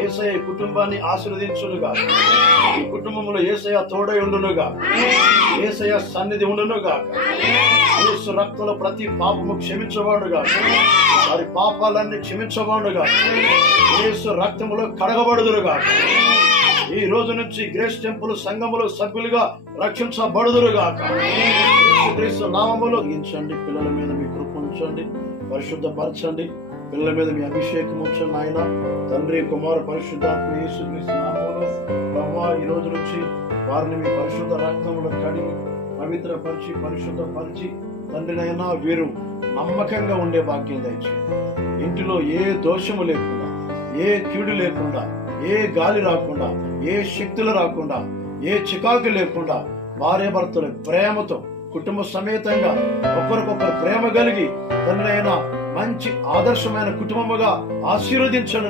యేసయ్య ఈ కుటుంబాన్ని ఆశీర్వదించునుగా. ఈ కుటుంబంలో యేసయ్య తోడై ఉండునుగా. యేసయ్య సన్నిధి ఉండునుగా. యేసు రక్తంలో ప్రతి పాపము క్షమించబడుగా. వారి పాపాలన్నీ క్షమించబడుగా. యేసు రక్తములో కడగబడుదురుగా. ఈ రోజు నుంచి గ్రేస్ టెంపుల్ సంఘములో సభ్యులుగా రక్షించబడుదురుగా. యేసుక్రీస్తు నామములో గించండి. పిల్లల మీద మీ కృప ఉంచండి, పరిశుద్ధపరచండి. పిల్లల మీద మీ అభిషేకం ఉంచండి ఆయన. తండ్రి, కుమార, పరిశుద్ధాత్మ యేసుక్రీస్తు నామములో ప్రభువా, ఈ రోజు నుంచి వారిని మీ పరిశుద్ధ రక్తములో కడిగి పవిత్రపరిచి పరిశుద్ధపరిచి తండ్రినైనా వీరు నమ్మకంగా ఉండే భాగ్యం దయచేయండి. ఇంటిలో ఏ దోషము లేకుండా, ఏ కీడు లేకుండా, ఏ గాలి రాకుండా, ఏ శక్తులు రాకుండా, ఏ చికాకు లేకుండా భార్య భర్తలు ప్రేమతో కుటుంబ సమేతంగా ఒకరికొకరు ప్రేమ కలిగి తండ్రి అయినా మంచి ఆదర్శమైన కుటుంబముగా ఆశీర్వదించండి.